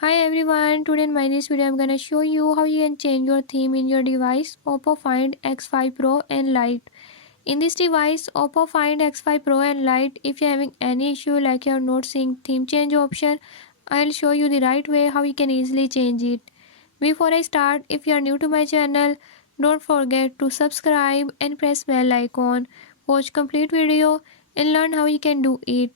Hi everyone, today in my this video I'm gonna show you how you can change your theme in your device Oppo Find X5 Pro and Lite. In this device Oppo Find X5 Pro and Lite, if you're having any issue like you're not seeing theme change option, I'll show you the right way how you can easily change it. Before I start, if you are new to my channel, don't forget to subscribe and press bell icon. Watch complete video and learn how you can do it.